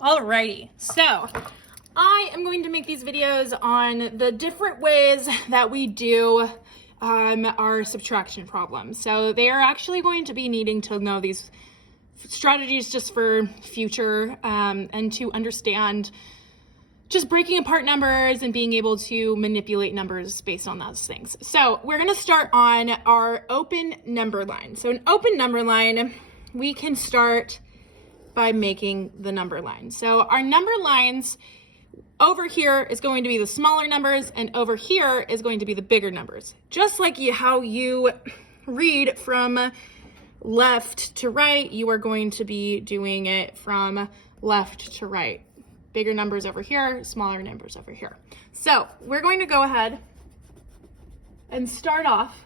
Alrighty, so I am going to make these videos on the different ways that we do our subtraction problems. So they are actually going to be needing to know these strategies just for future and to understand just breaking apart numbers and being able to manipulate numbers based on those things. So we're going to start on our open number line. So an open number line, we can start by making the number line. So our number lines over here is going to be the smaller numbers, and over here is going to be the bigger numbers. Just like how you read from left to right, you are going to be doing it from left to right. Bigger numbers over here, smaller numbers over here. So we're going to go ahead and start off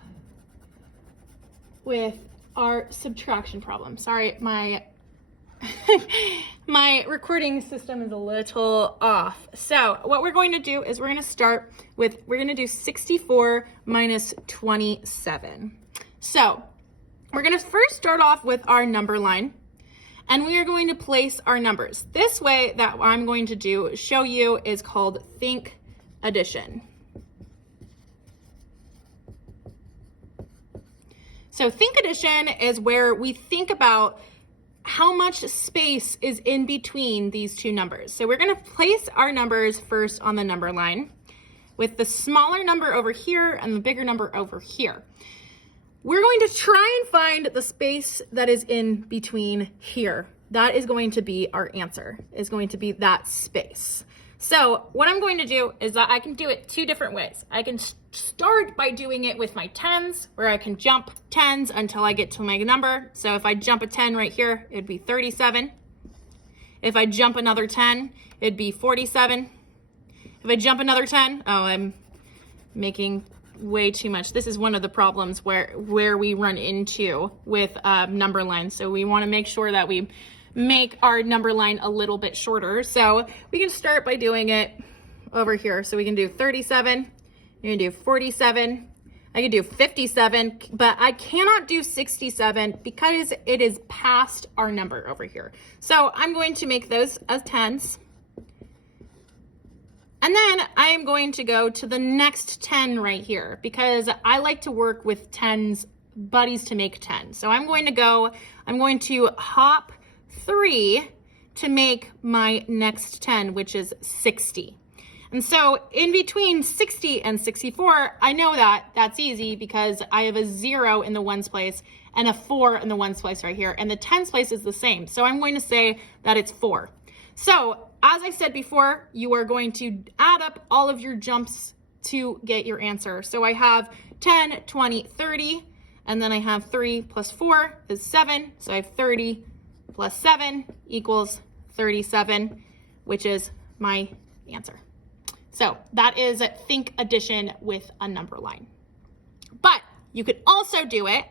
with our subtraction problem. Sorry, my my recording system is a little off. So what we're going to do is we're going to start with, we're going to do 64 minus 27. So we're going to first start off with our number line, and we are going to place our numbers. This way that I'm going to do, show you, is called think addition. So think addition is where we think about how much space is in between these two numbers. So we're going to place our numbers first on the number line with the smaller number over here and the bigger number over here. We're going to try and find the space that is in between here. That is going to be our answer, is going to be that space. So what I'm going to do is that I can do it two different ways. I can start by doing it with my tens, where I can jump tens until I get to my number. So if I jump a 10 right here, it'd be 37. If I jump another 10, it'd be 47. If I jump another 10, oh, I'm making way too much. This is one of the problems where we run into with number lines. So we want to make sure that we make our number line a little bit shorter. So we can start by doing it over here. So we can do 37, you can do 47, I can do 57, but I cannot do 67 because it is past our number over here. So I'm going to make those as tens. And then I am going to go to the next 10 right here because I like to work with tens buddies to make 10. So I'm going to hop 3 to make my next 10, which is 60. And so in between 60 and 64, I know that that's easy because I have a 0 in the ones place and a 4 in the ones place right here. And the tens place is the same. So I'm going to say that it's 4. So as I said before, you are going to add up all of your jumps to get your answer. So I have 10, 20, 30, and then I have 3 plus 4 is 7. So I have 30 plus 7 equals 37, which is my answer. So that is think addition with a number line. But you could also do it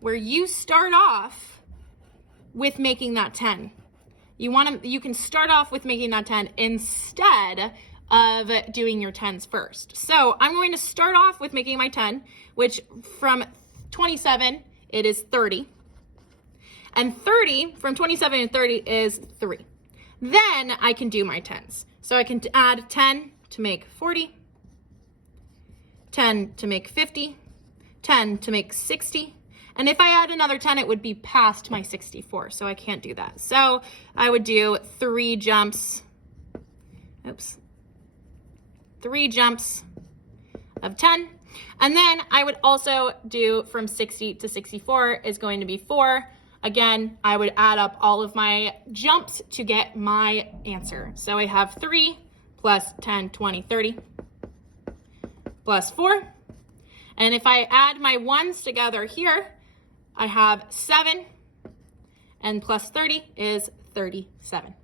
where you start off with making that 10. You can start off with making that 10 instead of doing your tens first. So I'm going to start off with making my 10, which from 27, it is 30. And 30, from 27 to 30 is 3. Then I can do my tens. So I can add 10 to make 40, 10 to make 50, 10 to make 60. And if I add another 10, it would be past my 64, so I can't do that. So I would do 3 jumps, 3 jumps of 10. And then I would also do from 60 to 64 is going to be 4. Again, I would add up all of my jumps to get my answer. So I have 3 plus 10, 20, 30 plus 4. And if I add my ones together here, I have 7, and plus 30 is 37.